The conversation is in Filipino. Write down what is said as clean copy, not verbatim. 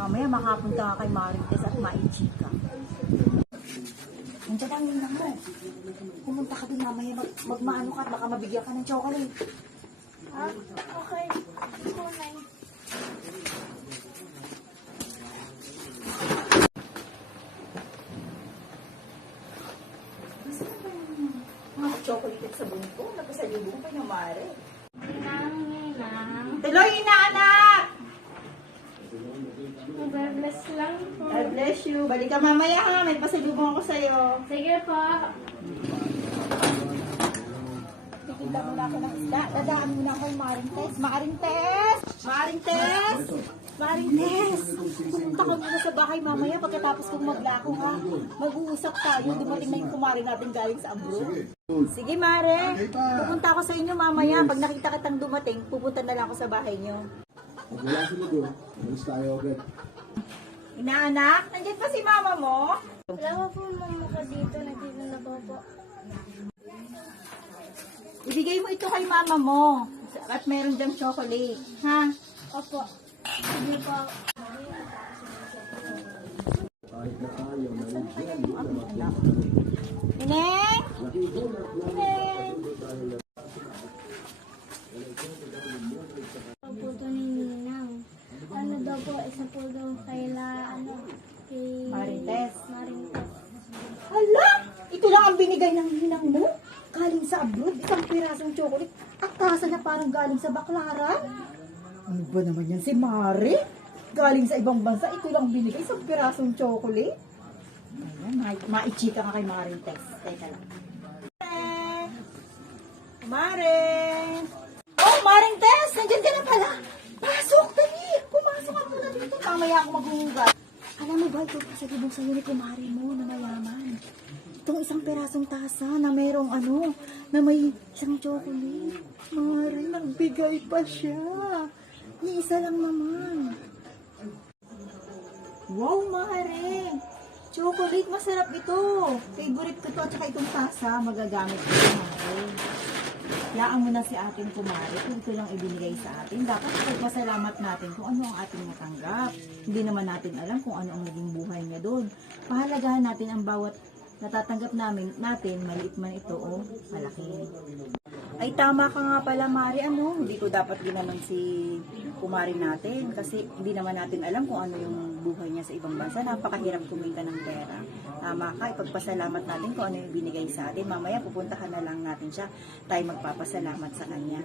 Mamaya makapunta ka kay Marites at maichika. Nandiyan ang nina mo. Pumunta ka din mamaya, magmaano ka at baka mabigyan ka ng chocolate. Ah, okay. Kunay. Mga chocolate at sabon ko, nagkasalubong pa ng Mare. Ninang. Tuloy na, anak! God bless lang po. God bless you. Balik ka mamaya ha, may pasalubong ako sa'yo. Sige po. Titinda muna ako ng isda. Dadaan muna ako yung Marintes. Marintes! Marintes! Marintes! Pumunta ka muna sa bahay mamaya pagkatapos kong maglako ha. Mag-uusap tayo. Dumating na yung kumari natin galing sa abroad. Sige Mare, pupunta ako sa inyo mamaya. Pag nakita kitang dumating, pupunta na lang ako sa bahay nyo. Wala sila doon. Alis tayo agad. Inaanak, nandiyan pa si mama mo? Wala pa po mama ka dito. Nandito na po po. Ibigay mo ito kay mama mo. At meron diyang chocolate. Ha? Opo. Sige po. Kahit na tayo, Ineng! Ineng! Opo ito ni Ninang. Ano daw po, isa po daw kay Marites. Marites. Hala! Ito lang ang binigay ng ninang mo? Galing sa abroad, isang pirasong chocolate. Akasa niya parang galing sa baklaran. Ano ba naman yan si Mari? Galing sa ibang bansa, ito lang binigay, isang pirasong chocolate. Ayan, maichika ka kay Marites. Teka lang. Mare! Oh, Marites! Nandiyan ka na pala! Pasok, dali! Pumasok ka muna dito. Mamaya ako maghuhugas. Alam mo ba, ito pasalubong sa'yo ni kumari mo na mayaman. Itong isang perasong tasa na merong na may isang chocolate. Mare, nagbigay pa siya. Ni isa lang naman. Wow, Mare! Chocolate, masarap ito. Favorite ko to at saka itong tasa, magagamit ko ito, Mare. Yaan mo na si ating kumari kung ito lang ibinigay sa atin. Dapat pasalamat natin kung ano ang ating natanggap. Hindi naman natin alam kung ano ang naging buhay niya doon. Pahalagahan natin ang bawat natatanggap natin, maliit man ito o malaki. Ay tama ka nga pala, Mari. Hindi ko dapat ginanon si kumari natin kasi hindi naman natin alam kung ano yung buhay niya sa ibang bansa. Napakahirap kumita ng pera. Tama ka, ipagpasalamat natin kung ano yung binigay sa atin. Mamaya pupuntahan na lang natin siya. Tayo magpapasalamat sa kanya.